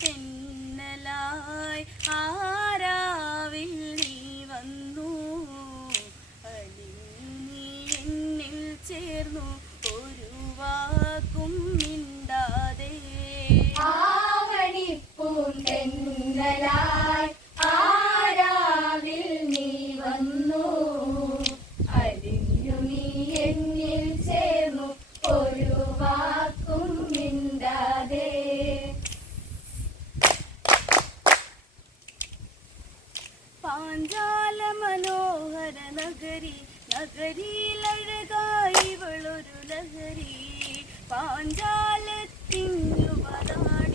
തെന്നലായി ആരാവിൽ നീ വന്നു? അലിഞ്ഞു നീ എന്നിൽ ചേർന്നു ഒരു വാക്കും മിണ്ടാതെ. ആവണിപ്പൂന്തെന്നലായി ആരാവിൽ പാഞ്ചാല മനോഹര നഗരി നഗരിയിലഴകായിവളൊരു ലഹരി. പാഞ്ചാലത്തിങ്ങുവതാടി സുന്ദര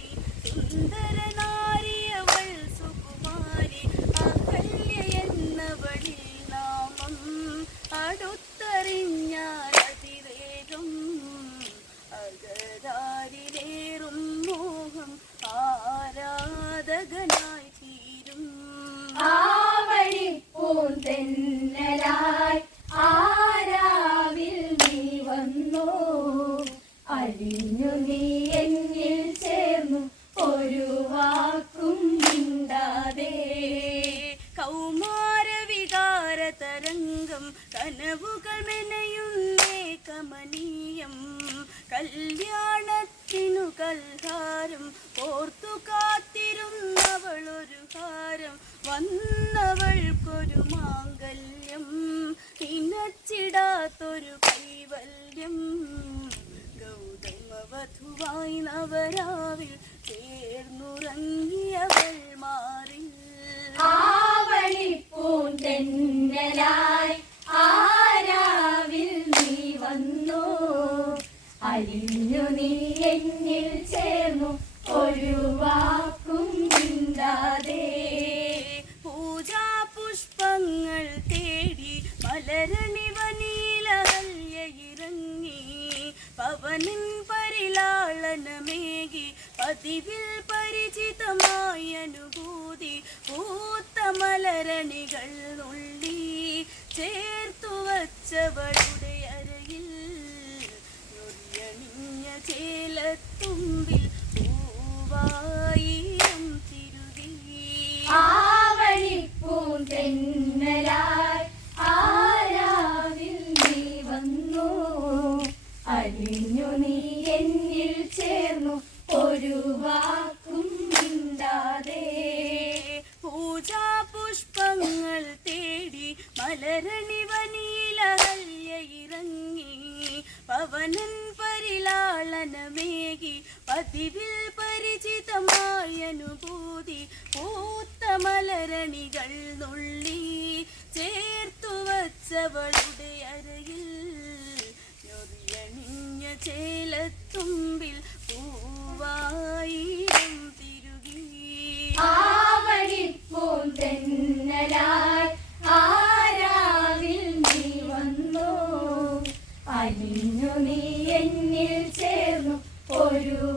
അലിഞ്ഞു നീ എന്നിൽ ചേർന്നു ഒരു വാക്കും മിണ്ടാതെ. കൗമാര വികാര തരംഗം കനവുകൾ മെനയുന്നേ കമനീയം. കല്യാണത്തിനു കൽഹാരം ഓർത്തു കാത്തിരുന്നവളൊരു ഹാരം വന്നവൾക്കൊരു മാംഗല്യം ഇനച്ചിടാത്തൊരു കൈവല്യം. ഗൗതമവധുവായി നവരാവിൽ ചേർന്നുറങ്ങിയവൾ മാറിൽ. ആവണിപ്പൂന്തെന്നലായി ആരാവിൽ നീ വന്നു? അലിഞ്ഞു നീ എന്നിൽ ചേർന്നു ഒരു വാക്കും മിണ്ടാതെ. പൂജാ പുഷ്പങ്ങൾ തേടി മലരണി പതിവിൽ പരിചിതമായ അനുഭൂതി പൂത്ത മലരണികൾ നുള്ളി ചേർത്തു വച്ചവളുടെ അരയിൽ ഞൊറിയണിഞ്ഞ ചേലത്തുമ്പിൽ പൂവായിരം തിരുകി ആവണിപ്പൂന്തെന്നലായി ആരാവിൽ നീ വന്നു? അലിഞ്ഞു നീ ചേർന്നു ഒരു വാക്കും മിണ്ടാതെ പൂജാ പുഷ്പങ്ങൾ തേടി മലരണി വനീലഹല്യയിറങ്ങി പവനൻ പരിലാളനമേകി പതിവിൽ പരിചിതമായ അനുഭൂതി പൂത്ത മലരണികൾ നുള്ളി ചേർത്തു വച്ചവളുടെ അരയിൽ ഞൊറിയണിഞ്ഞ ചേലത്തുമ്പിൽ അലിഞ്ഞു